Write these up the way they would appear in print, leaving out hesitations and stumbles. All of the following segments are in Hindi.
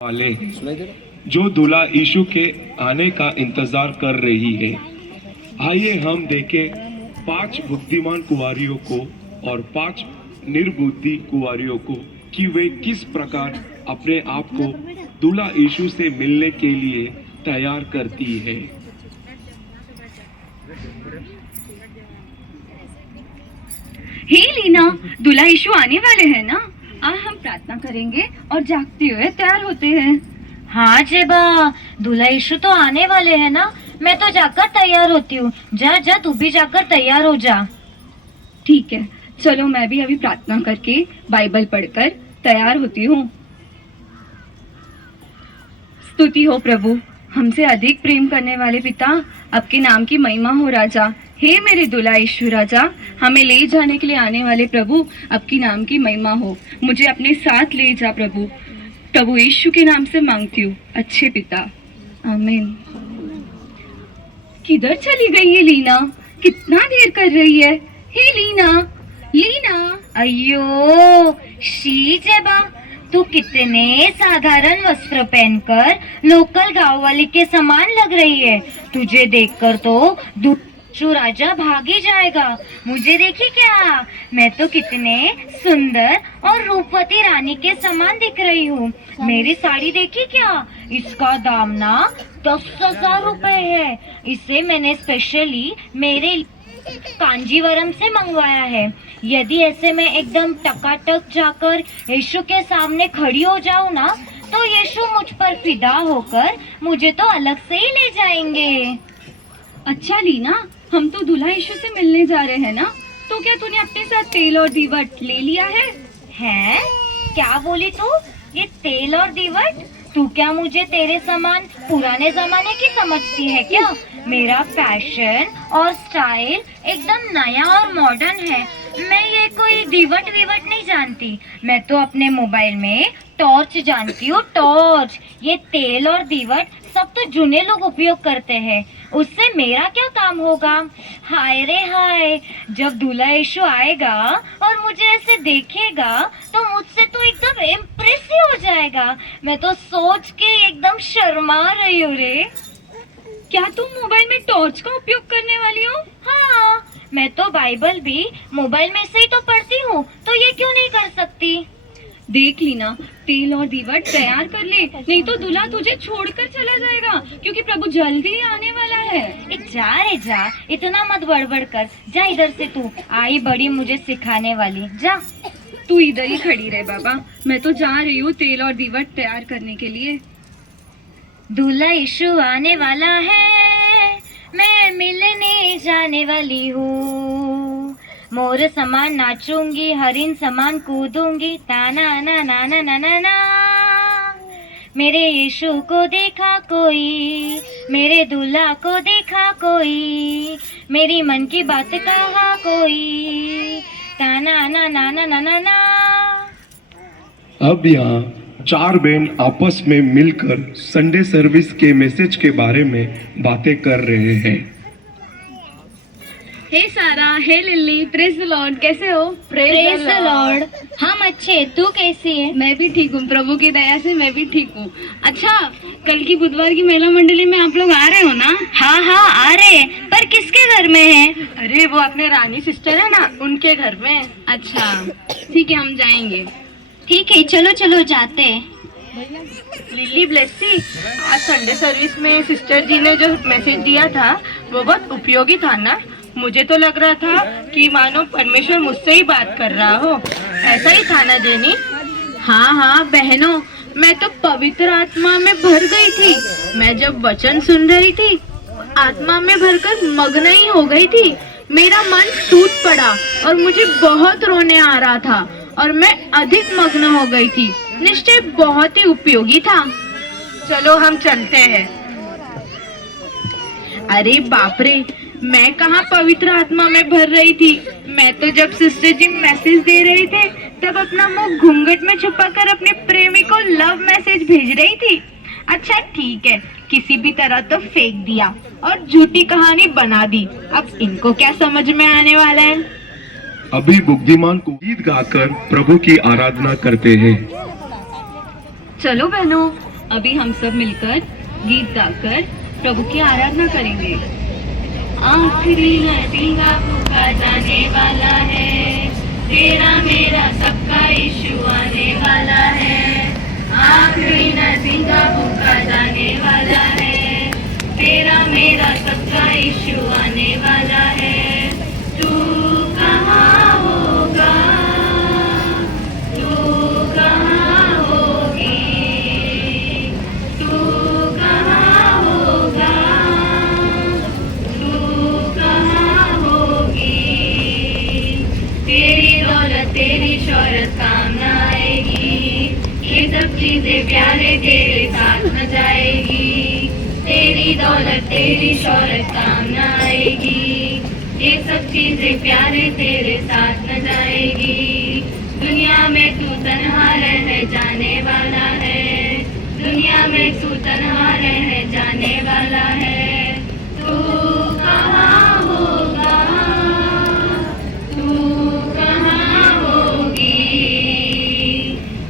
वाले हैं जो दूल्हा यीशु के आने का इंतजार कर रही है। आइए हम देखें 5 बुद्धिमान कुंवारियों को और 5 निर्बुद्धि कुंवारियों को कि वे किस प्रकार अपने आप को दूल्हा यीशु से मिलने के लिए तैयार करती है। हे लीना, दूल्हा यीशु आने वाले हैं ना? हम प्रार्थना करेंगे और जागते हुए तैयार होते हैं। हाँ जेबा, दूल्हा यीशु तो आने वाले हैं ना। मैं तो जाकर तैयार होती हूँ। जा जा, तू भी जाकर तैयार हो जा। ठीक है, चलो मैं भी अभी प्रार्थना करके बाइबल पढ़कर तैयार होती हूँ। स्तुति हो प्रभु, हमसे अधिक प्रेम करने वाले पिता, आपके नाम की महिमा हो राजा। हे मेरे दूल्हा यीशु राजा, हमें ले जाने के लिए आने वाले प्रभु, आपकी नाम की महिमा हो। मुझे अपने साथ ले जा प्रभु। प्रभु यीशु के नाम से मांगती हूँ, अच्छे पिता, आमीन। किधर चली गई ये लीना? कितना देर कर रही है? हे लीना, लीना। अयो शी जेबा, तू कितने साधारण वस्त्र पहनकर लोकल गांव वाली के समान लग रही है। तुझे देखकर तो यीशु राजा भाग ही जाएगा। मुझे देखी क्या? मैं तो कितने सुंदर और रूपवती रानी के समान दिख रही हूँ। मेरी साड़ी देखी क्या? इसका दाम ना 10,000 रुपए है। इसे मैंने स्पेशली मेरे कांजीवरम से मंगवाया है। यदि ऐसे मैं एकदम टकाटक जाकर यीशु के सामने खड़ी हो जाऊँ ना, तो यीशु मुझ पर फिदा होकर मुझे तो अलग से ही ले जाएंगे। अच्छा लीना, हम तो दूल्हा यीशु से मिलने जा रहे हैं ना, तो क्या तूने अपने साथ तेल और दीवट ले लिया है? हैं? क्या बोली तू? ये तेल और दीवट? तू क्या मुझे तेरे समान पुराने जमाने की समझती है क्या? मेरा फैशन और स्टाइल एकदम नया और मॉडर्न है। मैं ये कोई दीवट वीवट नहीं जानती। मैं तो अपने मोबाइल में टॉर्च जानती हूँ, टॉर्च। ये तेल और दीवट सब तो जूने लोग उपयोग करते हैं। उससे मेरा क्या काम होगा? हाय रे हाय, जब दूल्हा यीशु आएगा और मुझे ऐसे देखेगा तो मुझसे तो एकदम इम्प्रेस ही हो जाएगा। मैं तो सोच के एकदम शर्मा रही हूँ रे। क्या तुम मोबाइल में टॉर्च का उपयोग करने वाली हो? हाँ, मैं तो बाइबल भी मोबाइल में से ही तो पढ़ती हूँ, तो ये क्यों नहीं कर सकती? देख लीना, तेल और दीवट तैयार कर ले, नहीं तो दूल्हा तुझे छोड़कर चला जाएगा, क्योंकि प्रभु जल्दी ही आने वाला है। जा रे जा, इतना मत बड़बड़ कर। जा इधर से, तू आई बड़ी मुझे सिखाने वाली। जा। तू इधर ही खड़ी रहे बाबा, मैं तो जा रही हूँ तेल और दीवट तैयार करने के लिए। दूल्हा यीशु आने वाला है, मैं मिलने जाने वाली हूँ। मोर समान नाचूंगी, हरिन समान कूदूंगी, ताना ना ना ना ना ना ना। मेरे यीशु को देखा कोई, मेरे दूल्हा को देखा कोई, मेरी मन की बात कहा कोई, ताना ना ना ना ना ना ना। अब यहाँ 4 बहन आपस में मिलकर संडे सर्विस के मैसेज के बारे में बातें कर रहे हैं। हे सारा, हे लिली, प्रेज द लॉर्ड, कैसे हो? Praise the Lord. हम अच्छे, तू कैसी है? मैं भी ठीक हूँ, प्रभु की दया से मैं भी ठीक हूँ। अच्छा, कल की बुधवार की महिला मंडली में आप लोग आ रहे हो ना? हाँ हाँ आ रहे हैं, पर किसके घर में है? अरे वो अपने रानी सिस्टर है ना, उनके घर में। अच्छा ठीक है, हम जाएंगे। ठीक है, चलो चलो जाते। लिली ब्लेसी, आज संडे सर्विस में सिस्टर जी ने जो मैसेज दिया था वो बहुत उपयोगी था ना? मुझे तो लग रहा था कि मानो परमेश्वर मुझसे ही बात कर रहा हो। ऐसा ही था ना जेनी? हाँ हाँ बहनों, मैं तो पवित्र आत्मा में भर गई थी। मैं जब वचन सुन रही थी, आत्मा में भरकर मग्न ही हो गई थी। मेरा मन टूट पड़ा और मुझे बहुत रोने आ रहा था और मैं अधिक मग्न हो गई थी। निश्चय बहुत ही उपयोगी था। चलो हम चलते हैं। अरे बाप रे, मैं कहाँ पवित्र आत्मा में भर रही थी। मैं तो जब सिस्टर जी मैसेज दे रहे थे तब अपना मुंह घूंघट में छुपाकर अपने प्रेमी को लव मैसेज भेज रही थी। अच्छा ठीक है, किसी भी तरह तो फेंक दिया और झूठी कहानी बना दी। अब इनको क्या समझ में आने वाला है? अभी बुद्धिमान को गीत गाकर प्रभु की आराधना करते हैं। चलो बहनों, अभी हम सब मिलकर गीत गाकर प्रभु की आराधना करेंगे। आखिरी नसीहा फूका जाने वाला है, तेरा मेरा सबका यीशु आने वाला है। आखिरी नसीहा फूका जाने वाला है, तेरा मेरा सबका यीशु आने वाला है। तू कहाँ होगा, तू कहाँ होगी, तू कहाँ होगा, तू कहाँ होगी। तेरी दौलत तेरी शौहरत काम न आएगी, ये सब चीजें प्यारे तेरे साथ न जाएगी। तेरी दौलत तेरी शौहरत काम न आएगी, ये सब चीजें प्यारे तेरे साथ न जाएगी। दुनिया में तू तन्हा रह जाने वाला है, दुनिया में तू तन्हा रह जाने वाला है। तू कहाँ होगा, तू कहाँ होगी,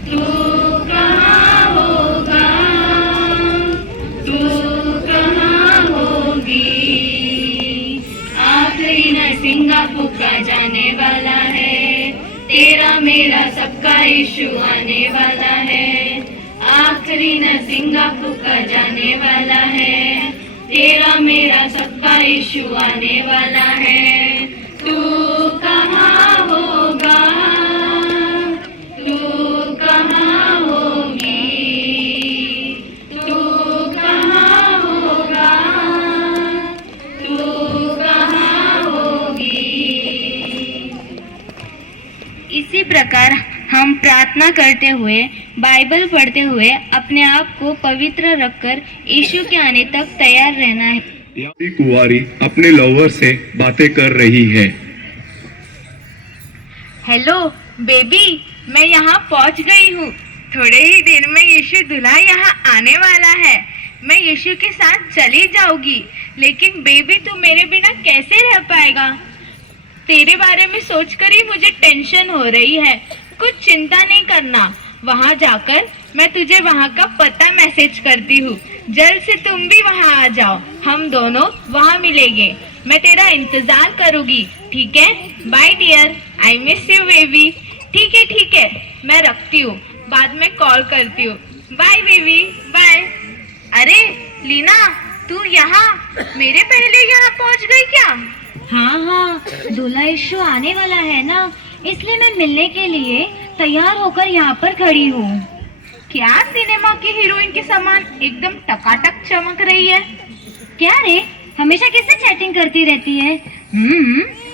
तू कहाँ होगा, तू कहाँ होगी। आखिरी नरसिंगा फूका जाने वाला है, तेरा मेरा सबका यीशु आने वाला है। आखिरी नरसिंगा फूका जाने वाला है, तेरा मेरा सबका यीशु आने वाला है। तू कहाँ होगा, तू कहाँ होगी, तू कहाँ होगा, तू कहाँ होगी। इसी प्रकार हम प्रार्थना करते हुए, बाइबल पढ़ते हुए अपने आप को पवित्र रखकर यीशु के आने तक तैयार रहना है। यहाँ कुंवारी अपने लवर से बातें कर रही है। हेलो बेबी, मैं यहाँ पहुँच गई हूँ। थोड़े ही देर में यीशु दूल्हा यहाँ आने वाला है। मैं यीशु के साथ चली जाऊंगी, लेकिन बेबी तू मेरे बिना कैसे रह पाएगा? तेरे बारे में सोचकर ही मुझे टेंशन हो रही है। कुछ चिंता नहीं करना, वहाँ जाकर मैं तुझे वहाँ का पता मैसेज करती हूँ। जल्द से तुम भी वहाँ आ जाओ, हम दोनों वहाँ मिलेंगे। मैं तेरा इंतजार करूँगी, ठीक है? Bye dear, I miss you baby. ठीक है, मैं रखती हूँ, बाद में कॉल करती हूँ। Bye baby, bye. अरे लीना, तू यहाँ मेरे पहले यहाँ पहुँच गई क्या? हाँ, दूल्हा यीशु आने वाला है ना, इसलिए मैं मिलने के लिए तैयार होकर यहाँ पर खड़ी हूँ। क्या सिनेमा की हीरोइन के समान एकदम टकाटक चमक रही है। क्या रे, हमेशा किससे चैटिंग करती रहती है?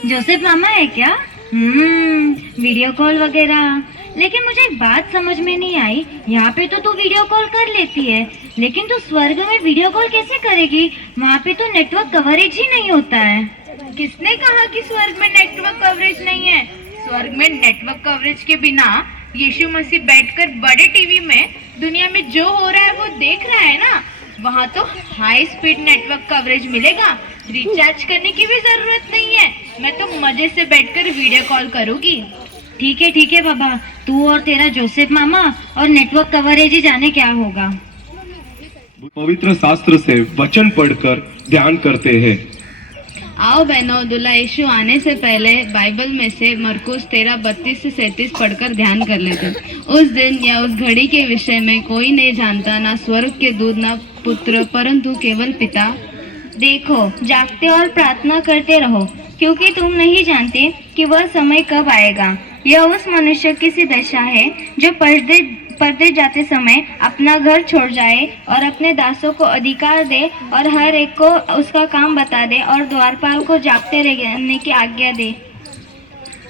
जोसेफ मामा है क्या? वीडियो कॉल वगैरह। लेकिन मुझे एक बात समझ में नहीं आई, यहाँ पे तो तू वीडियो कॉल कर लेती है, लेकिन तू स्वर्ग में वीडियो कॉल कैसे करेगी? वहाँ पे तो नेटवर्क कवरेज ही नहीं होता है। किसने कहा कि स्वर्ग में नेटवर्क कवरेज नहीं है? स्वर्ग में नेटवर्क कवरेज के बिना यीशु मसीह बैठकर बड़े टीवी में दुनिया में जो हो रहा है वो देख रहा है ना। वहाँ तो हाई स्पीड नेटवर्क कवरेज मिलेगा, रिचार्ज करने की भी जरूरत नहीं है। मैं तो मजे से बैठकर वीडियो कॉल करूँगी। ठीक है बाबा, तू और तेरा जोसेफ मामा और नेटवर्क कवरेज ही जाने क्या होगा। पवित्र शास्त्र से वचन पढ़कर ध्यान करते हैं। आओ बहनों, दूल्हा यीशु आने से पहले बाइबल में से मरकुस 13:32 से 37 पढ़कर ध्यान कर लेते। उस दिन या उस घड़ी के विषय में कोई नहीं जानता, ना स्वर्ग के दूत, ना पुत्र, परंतु केवल पिता। देखो, जागते और प्रार्थना करते रहो, क्योंकि तुम नहीं जानते कि वह समय कब आएगा। यह उस मनुष्य की सी दशा है जो परदेश जाते समय अपना घर छोड़ जाए और अपने दासों को अधिकार दे और हर एक को उसका काम बता दे और द्वारपाल को जागते रहने की आज्ञा दे।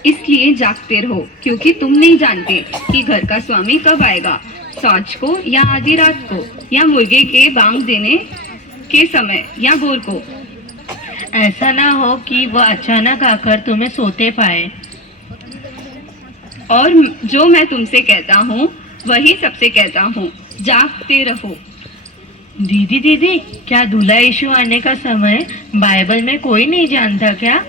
इसलिए जागते रहो, क्योंकि तुम नहीं जानते कि घर का स्वामी कब आएगा, सांझ को या आधी रात को, या मुर्गे के बांग देने के समय, या भोर को। ऐसा ना हो कि वह अचानक आकर तुम्हें सोते पाए। और जो मैं तुमसे कहता हूँ वही सबसे कहता हूँ, जागते रहो। दीदी, क्या दूल्हा यीशु आने का समय बाइबल में कोई नहीं जानता क्या?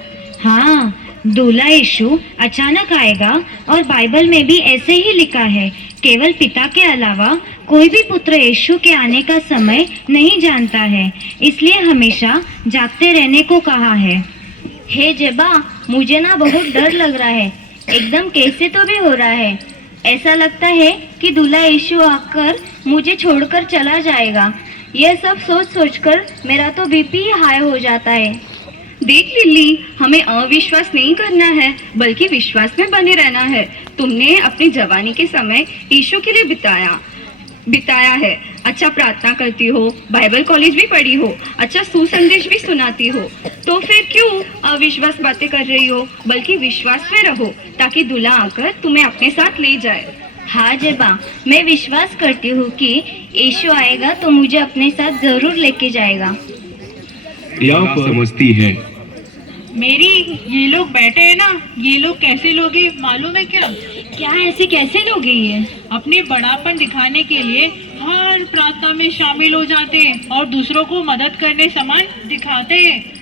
हाँ, दूल्हा यीशु अचानक आएगा और बाइबल में भी ऐसे ही लिखा है, केवल पिता के अलावा कोई भी पुत्र यीशु के आने का समय नहीं जानता है, इसलिए हमेशा जागते रहने को कहा है। हे जेबा, मुझे ना बहुत डर लग रहा है, एकदम कैसे तो भी हो रहा है। ऐसा लगता है कि दूल्हा यीशु आकर मुझे छोड़कर चला जाएगा। यह सब सोच सोचकर मेरा तो बीपी हाई हो जाता है। देख लिली, हमें अविश्वास नहीं करना है बल्कि विश्वास में बने रहना है। तुमने अपनी जवानी के समय यीशु के लिए बिताया है। अच्छा प्रार्थना करती हो, बाइबल कॉलेज भी पढ़ी हो, अच्छा सुसंदेश भी सुनाती हो, तो फिर क्यों अविश्वास बातें कर रही हो? बल्कि विश्वास में रहो ताकि दूल्हा आकर तुम्हें अपने साथ ले जाए। हाँ जेबा, मैं विश्वास करती हूँ कि यीशु आएगा तो मुझे अपने साथ जरूर लेके जाएगा। यहाँ पर समझती है। मेरी, ये लोग बैठे हैं ना, ये लोग कैसे लोग हैं मालूम है क्या? क्या ऐसे कैसे लोग हैं ये? अपने बड़ापन दिखाने के लिए हर प्रार्थना में शामिल हो जाते हैं और दूसरों को मदद करने समान दिखाते हैं।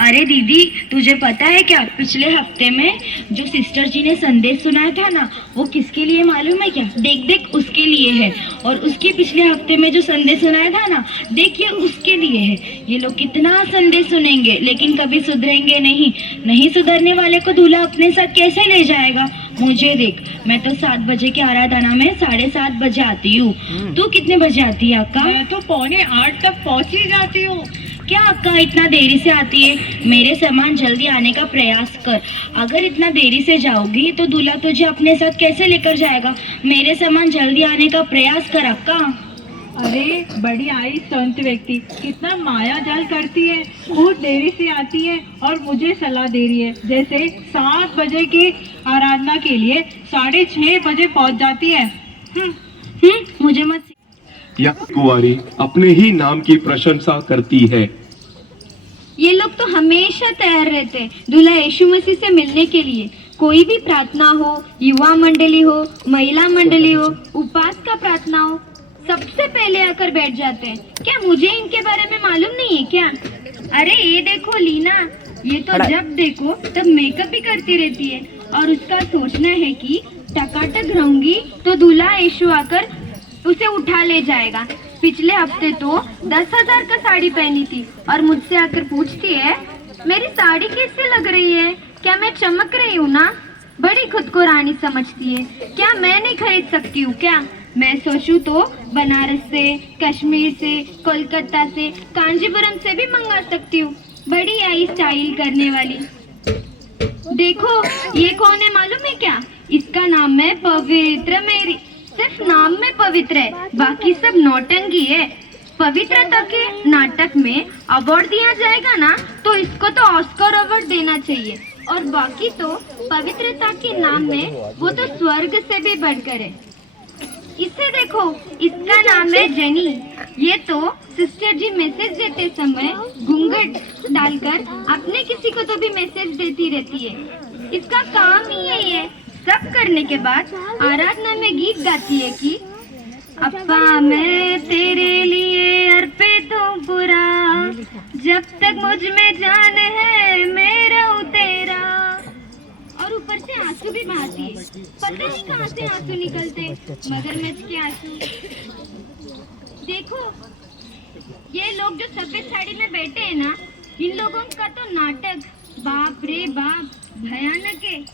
अरे दीदी, तुझे पता है क्या, पिछले हफ्ते में जो सिस्टर जी ने संदेश सुनाया था ना, वो किसके लिए मालूम है क्या? देख देख, उसके लिए है। और उसके पिछले हफ्ते में जो संदेश सुनाया था ना, देखिए उसके लिए है। ये लोग कितना संदेश सुनेंगे लेकिन कभी सुधरेंगे नहीं। नहीं सुधरने वाले को दूल्हा अपने साथ कैसे ले जाएगा? मुझे देख, मैं तो 7 बजे की आराधना में 7:30 बजे आती हूँ। तू कितने बजे आती है अक्का? मैं तो 7:45 तक पहुँच ही जाती हूँ। क्या अक्का इतना देरी से आती है? मेरे समान जल्दी आने का प्रयास कर। अगर इतना देरी से जाओगी तो दूल्हा तुझे अपने साथ कैसे लेकर जाएगा? मेरे समान जल्दी आने का प्रयास कर अक्का। अरे बड़ी आई संत व्यक्ति कितना माया जाल करती है, बहुत देरी से आती है और मुझे सलाह दे रही है। जैसे 7 बजे की आराधना के लिए 6:30 बजे पहुंच जाती है। मुझे मत यह कुंवारी अपने ही नाम की प्रशंसा करती है। ये लोग तो हमेशा तैयार रहते हैं दूल्हा यीशु मसीह से मिलने के लिए। कोई भी प्रार्थना हो, युवा मंडली हो, महिला मंडली हो, उपवास का प्रार्थना हो, सबसे पहले आकर बैठ जाते हैं। क्या मुझे इनके बारे में मालूम नहीं है क्या? अरे ये देखो लीना, ये तो जब देखो तब मेकअप भी करती रहती है और उसका सोचना है कि टकाटक रहूंगी तो दूल्हा यीशु आकर उसे उठा ले जाएगा। पिछले हफ्ते तो 10,000 का साड़ी पहनी थी और मुझसे आकर पूछती है, मेरी साड़ी कैसे लग रही है? क्या मैं चमक रही हूँ ना? बड़ी खुद को रानी समझती है। क्या मैं नहीं खरीद सकती हूँ क्या? मैं सोचूं तो बनारस से, कश्मीर से, कोलकाता से, कांजीपुरम से भी मंगा सकती हूँ। बड़ी आई स्टाइल करने वाली। देखो ये कौन है मालूम है क्या? इसका नाम है पवित्र मेरी। सिर्फ नाम में पवित्र है, बाकी सब नौटंकी है। पवित्रता के नाटक में अवार्ड दिया जाएगा ना, तो इसको तो ऑस्कर अवार्ड देना चाहिए। और बाकी तो पवित्रता के नाम में वो तो स्वर्ग से भी बढ़कर है। इसे देखो, इसका नाम है जेनी। ये तो सिस्टर जी मैसेज देते समय घूंघट डालकर अपने किसी को तो भी मैसेज देती रहती है। इसका काम ही यही है। सब करने के बाद आराधना में गीत गाती है कि अप्पा मैं तेरे लिए अर्पित हूँ पूरा, जब तक मुझ में जान है मैं रहूं तेरा। और ऊपर से आंसू भी बहाती है। पता नहीं कहाँ से आंसू निकलते, मगरमच्छ के आंसू। देखो ये लोग जो सफेद साड़ी में बैठे हैं ना, इन लोगों का तो नाटक बाप रे बाप भयानक है।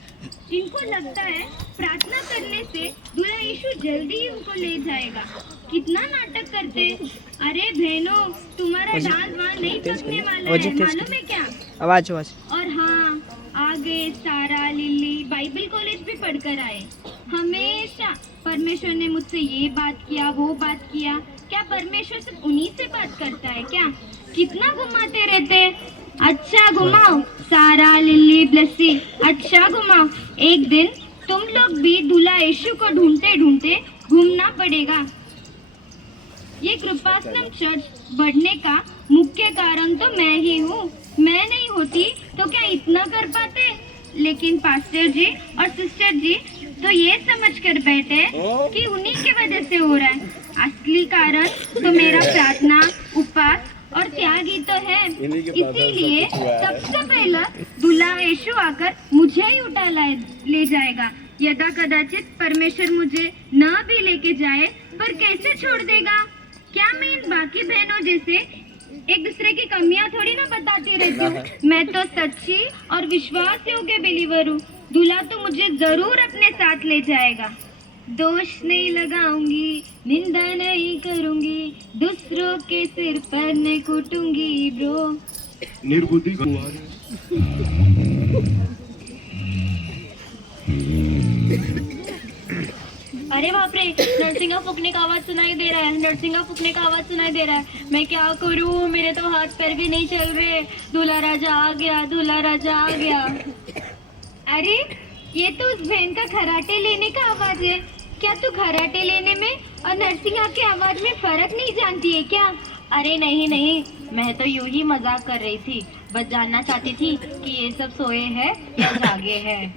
इनको लगता है प्रार्थना करने से दूल्हा यीशु जल्दी ही उनको ले जाएगा। कितना नाटक करते हैं। अरे बहनों, तुम्हारा डांस वहाँ नहीं पकने वाला है, मालूम है क्या? आवाज और हाँ, आगे सारा लिली बाइबल कॉलेज भी पढ़कर आए। हमेशा परमेश्वर ने मुझसे ये बात किया, वो बात किया। क्या परमेश्वर सिर्फ उन्हीं से बात करता है क्या? कितना घुमाते रहते। अच्छा घुमाओ सारा लिली ब्लेसी, अच्छा घुमाओ। एक दिन तुम लोग भी दूल्हा यीशु को ढूंढते ढूंढते घूमना पड़ेगा। ये कृपाश्रम चर्च बढ़ने का मुख्य कारण तो मैं ही हूँ। मैं नहीं होती तो क्या इतना कर पाते? लेकिन पास्टर जी और सिस्टर जी तो ये समझ कर बैठे कि उन्हीं की वजह से हो रहा है। असली कारण तो मेरा प्रार्थना, उपवास और त्यागी तो है। इसीलिए सबसे पहला दूल्हा यीशु आकर मुझे ही उठा ले जाएगा। यदा कदाचित परमेश्वर मुझे न भी लेके जाए, पर कैसे छोड़ देगा? क्या मैं इन बाकी बहनों जैसे एक दूसरे की कमियां थोड़ी ना बताती रहती हूँ। मैं तो सच्ची और विश्वास योग्य बिलीवर हूँ। दूल्हा तो मुझे जरूर अपने साथ ले जाएगा। दोष नहीं लगाऊंगी, निंदा नहीं करूंगी, दूसरों के सिर पर नहीं कूटूंगी ब्रो। निर्बुद्धि कुंवारी अरे बाप रे, नरसिंगा फूकने का आवाज सुनाई दे रहा है। नरसिंगा फूकने का आवाज सुनाई दे रहा है। मैं क्या करूं? मेरे तो हाथ पैर भी नहीं चल रहे। दूल्हा राजा आ गया, दूल्हा राजा आ गया। अरे ये तो उस बहन का खराटे लेने का आवाज है। क्या तू खराटे लेने में और नरसिंगा की आवाज में फर्क नहीं जानती है क्या? अरे नहीं नहीं, मैं तो यूं ही मजाक कर रही थी। बस जानना चाहती थी कि ये सब सोए हैं या जागे हैं।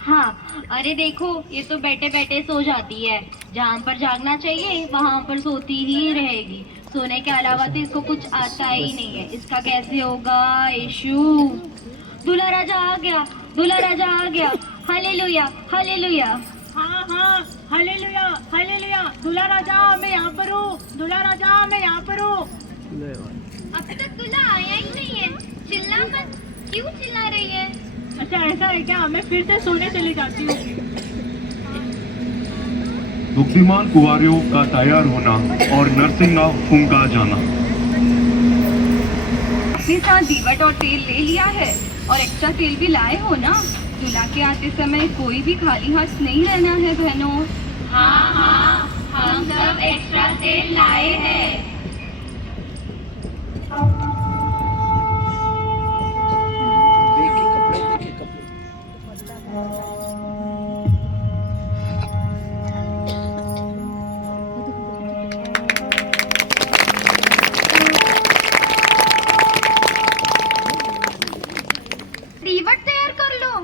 हाँ, अरे देखो, ये तो बैठे बैठे सो जाती है। जहाँ पर जागना चाहिए वहाँ पर सोती ही रहेगी। सोने के अलावा तो इसको कुछ आता ही नहीं है। इसका कैसे होगा? यीशु, दूल्हा राजा आ गया, दूल्हा राजा आ गया। Hallelujah, hallelujah. हाँ हाँ, हालेलुया हालेलुया। दूल्हा राजा मैं यहाँ पर हूँ, दूल्हा राजा मैं यहाँ पर हूँ। अब तक दूल्हा आया ही नहीं है। चिल्ला मत, क्यों चिल्ला रही है? अच्छा ऐसा है क्या? मैं फिर से सोने चली जाती हूँ। बुद्धिमान कुंवारियों का तैयार होना और नरसिंगा फूंका जाना। अपने साथ दीवट और तेल ले लिया है और एक्स्ट्रा तेल भी लाए हो ना? दूल्हा के आते समय कोई भी खाली हाथ नहीं रहना है बहनों। हाँ हाँ, हम सब एक्स्ट्रा तेल लाए हैं। दीवट तैयार कर लो।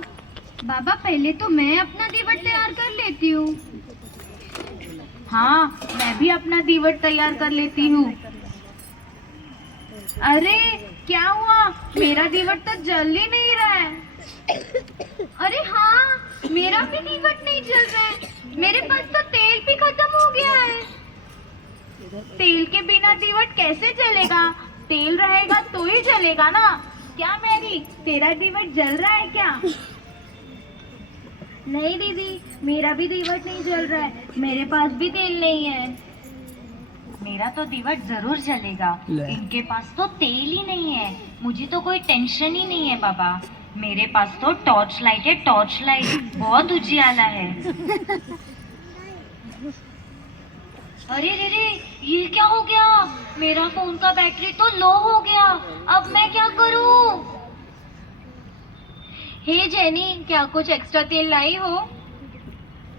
बाबा पहले तो मैं अपना दीवट तैयार कर लेती हूँ। हाँ, मैं भी अपना दीवट तैयार कर लेती हूँ। अरे क्या हुआ? मेरा दीवट तो जल ही नहीं रहा है। अरे हाँ, मेरा भी दीवट नहीं जल रहा है। मेरे पास तो तेल भी खत्म हो गया है। तेल के बिना दीवट कैसे जलेगा? तेल रहेगा तो ही जलेगा ना। क्या मैरी, तेरा दीवट जल रहा है क्या? नहीं दीदी, मेरा भी दीवट नहीं जल रहा है। मेरे पास भी तेल नहीं है। मेरा तो दीवट जरूर जलेगा। इनके पास तो तेल ही नहीं है। मुझे तो कोई टेंशन ही नहीं है बाबा। मेरे पास तो टॉर्च लाइट है, टॉर्च लाइट। बहुत उजियाला है। अरे रे रे, ये क्या हो गया? मेरा फोन का बैटरी तो लो हो गया। अब मैं क्या करूं? हे जेनी, क्या कुछ एक्स्ट्रा तेल लाई हो?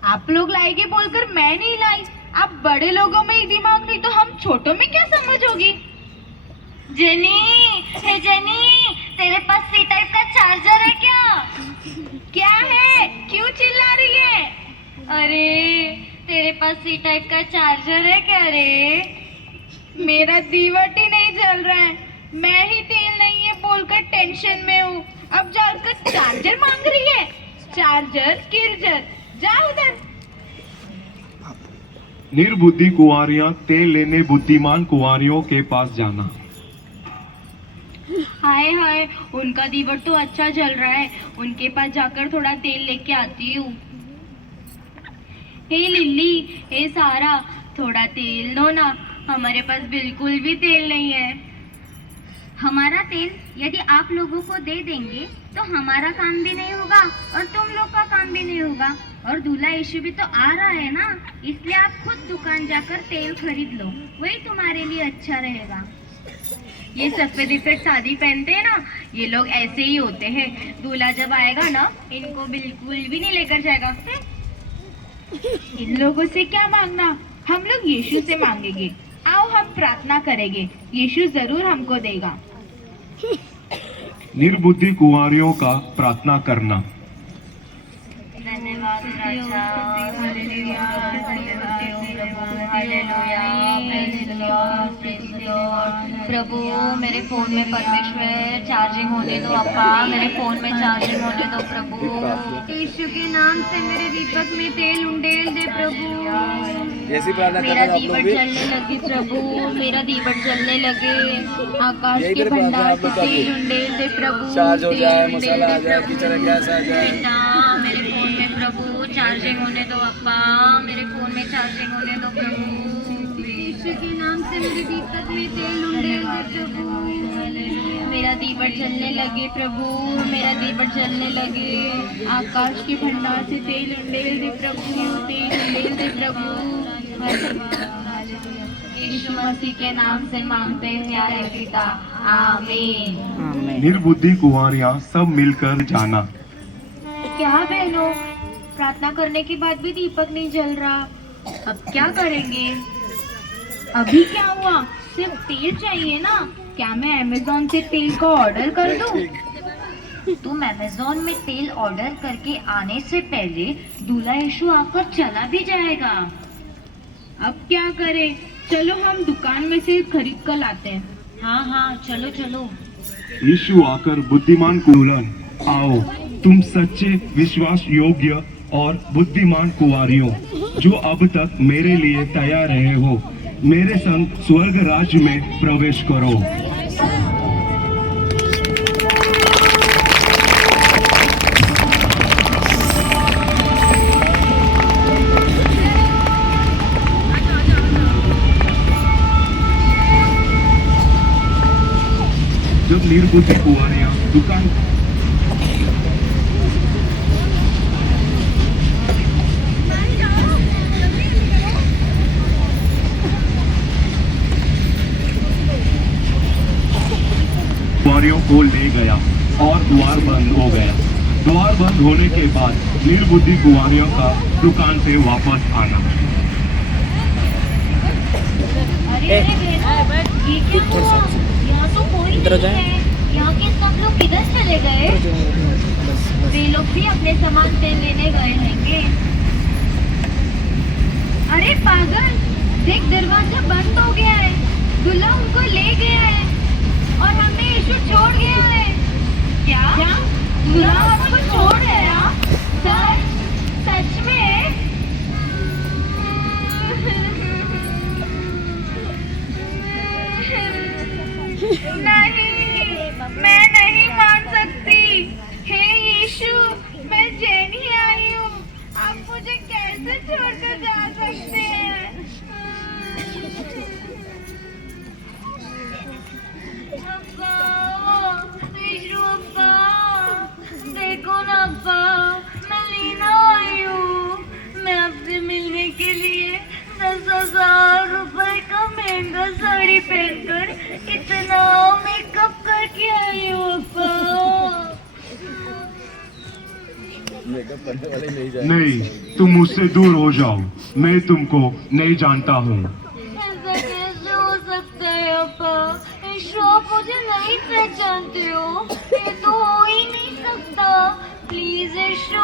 आप लोग लाएगी बोलकर मैं नहीं लाई। आप बड़े लोगों में ही दिमाग नहीं तो हम छोटों में क्या समझोगी? जेनी, हे जेनी, तेरे पास सी टाइप का चार्जर है क्या? क्या है? क्यों चिल्ला रही है? अरे, तेरे पास सी टाइप का चार्जर है क्या रे? मेरा दीवट ही नहीं जल रहा है। मैं ही तेल नहीं है बोलकर टेंशन में हूँ। अब जाकर चार्जर मांग रही है। चार्जर किर्जर, जा उधर। निर्बुद्धि कुंवारियां तेल लेने बुद्धिमान कुंवारियों के पास जाना। हाय हाय, उनका दीवट तो अच्छा जल रहा है। उनके पास जाकर थोड़ा तेल लेके आती हूँ। हे लिल्ली, हे सारा, थोड़ा तेल दो ना। हमारे पास बिल्कुल भी तेल नहीं है। हमारा तेल यदि आप लोगों को दे देंगे तो हमारा काम भी नहीं होगा और तुम लोग का काम भी नहीं होगा। और दूल्हा यीशु भी तो आ रहा है ना, इसलिए आप खुद दुकान जाकर तेल खरीद लो। वही तुम्हारे लिए अच्छा रहेगा। ये सफेद इफेक्ट साड़ी पहनते हैं ना, ये लोग ऐसे ही होते हैं। दूल्हा जब आएगा ना, इनको बिल्कुल भी नहीं लेकर जाएगा। इन लोगों से क्या मांगना? हम लोग यीशु से मांगेंगे। आओ हम प्रार्थना करेंगे, यीशु जरूर हमको देगा। निर्बुद्धि कुंवारियों का प्रार्थना करना। धन्यवाद राजा, हालेलुया, धन्यवाद hallelujah, praise the Lord, praise the Lord. प्रभु मेरे फोन में परमेश्वर चार्जिंग होने दो अप्पा, मेरे फोन में चार्जिंग होने दो प्रभु। यीशु के नाम से मेरे दीपक में तेल उंडेल दे प्रभु। मेरा दीपक जलने लगे प्रभु, मेरा दीपक जलने लगे। आकाश के भंडार से तेल उंडेल दे प्रभु। चार्ज हो जाए, मसाला आ जाए, किचन गैस आ जाए। मेरे फोन में प्रभु चार्जिंग होने दो अप्पा, मेरे फोन में चार्जिंग होने दो प्रभु। यीशु के नाम से मेरे दीपक में तेल उंडेल दे प्रभु। मेरा दीपक जलने लगे प्रभु, मेरा दीपक जलने लगे। आकाश के भंडार से तेल उंडेल दे प्रभु, तेल उंडेल दे प्रभु। यीशु मसीह के नाम से मांगते हैं प्यारे पिता, आमीन। निर्बुद्धि कुंवारियां सब मिलकर जाना। क्या बहनों, प्रार्थना करने के बाद भी दीपक नहीं जल रहा, अब क्या करेंगे? अभी क्या हुआ? सिर्फ तेल चाहिए ना? क्या मैं अमेज़न से तेल का ऑर्डर कर दूं? तुम अमेज़न में तेल ऑर्डर करके आने से पहले दूल्हा यीशु आकर चला भी जाएगा। अब क्या करें? चलो हम दुकान में से खरीद कर लाते हैं। हाँ हाँ, चलो चलो। यीशु आकर बुद्धिमान कुलन, आओ तुम सच्चे विश्वास योग्य और बुद्धिमान कुंवारियों जो अब तक मेरे लिए तैयार रहे हो, मेरे संग स्वर्ग राज्य में प्रवेश करो। जब निर्बुद्धि कुंवारियां दुकान कुंवारियों को ले गया और द्वार बंद हो गया। द्वार बंद होने के बाद निर्बुद्धि कुंवारियों का दुकान से वापस आना। अरे ये क्या हुआ? यहाँ तो कोई नहीं है। यहाँ के सब लोग किधर चले गए? वे लोग भी अपने सामान तेल लेने गए होंगे। अरे पागल, देख दरवाजा बंद हो गया है, दूल्हा उनको ले गया है और हमें यीशु छोड़ गया है। क्या? दूल्हा हमको छोड़ गया? सच में? नहीं, मैं नहीं मान सकती। हे यीशु, मैं जेनी आई हूँ, आप मुझे कैसे छोड़कर जा सकते हैं? अब्बा, यीशु अब्बा, देखो ना अब्बा, मैं लीना आई हूँ। मैं आपसे मिलने के लिए 10,000 रुपए का महंगा साड़ी पहनकर इतना मेकअप करके आई हूँ अब्बा। नहीं, तुम मुझसे दूर हो जाओ, मैं तुमको नहीं जानता हूँ। ऐसा कैसे हो सकता है अब्बा? यीशु, आप मुझे नहीं पहचानते हो, ये तो हो ही नहीं सकता। प्लीज यीशु,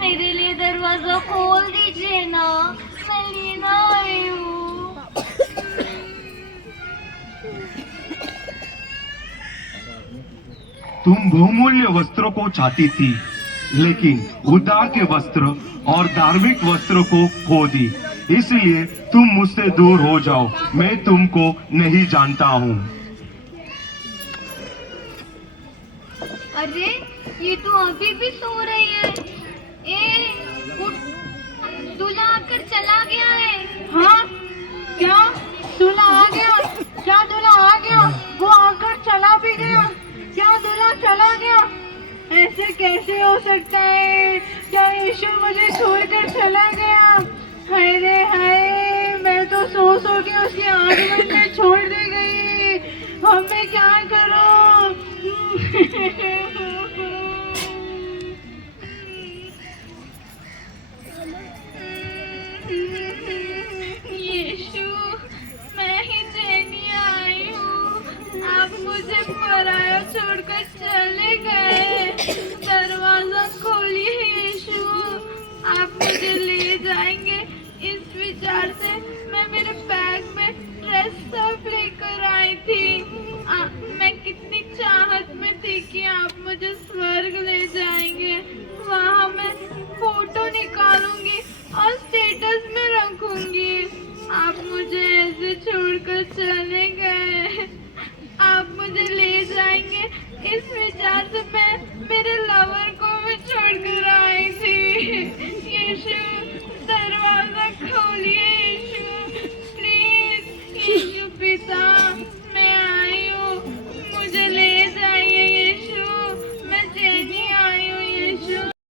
मेरे लिए दरवाजा खोल दीजिए ना, मैं लीना आई हूँ। तुम बहुमूल्य वस्त्रों को चाहती थी, लेकिन उदार के वस्त्र और धार्मिक वस्त्रों को खो दी, इसलिए तुम मुझसे दूर हो जाओ, मैं तुमको नहीं जानता हूँ। अरे ये तो अभी भी सो रही है। उठ, दूल्हा आकर चला गया है। हाँ, क्या दूल्हा आ गया? क्या दूल्हा आ गया? वो आकर चला भी गया? क्या दूल्हा चला गया? ऐसे कैसे हो सकता है? क्या यीशु मुझे छोड़कर चला गया? हाय रे हाय, मैं तो सो के उसके आगमन में छोड़ दी गई। अब मैं क्या करूं? यीशु, मैं ही जेनी आई हूँ, आप मुझे पराया छोड़कर चले गए। दरवाजा खोलिए यीशु, आप मुझे ले जाएंगे। इस विचार से मैं मेरे छोड़कर चले गए। आप मुझे ले